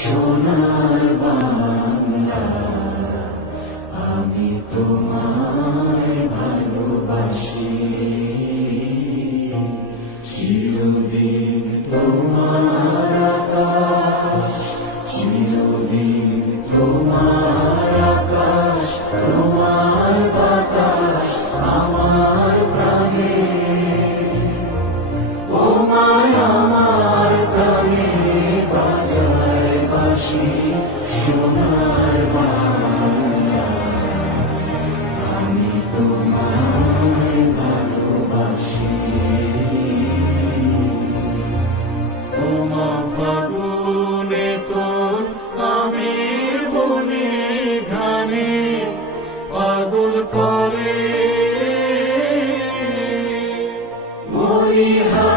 সোনার বাংলা, আমি তোমায় ভালোবাসি, চিরদিন তোমার আকাশ, চিরদিন তোমার আকাশ, তোমার বাতাস আমার প্রাণে, ও মায় আমার প্রাণে বাজায় বাঁশি সোনার বাংলা, আমি তোমায় ভালোবাসি। ও মা ফাগুনে তোর আবির বনে ঘানে পাগল করে মরিহা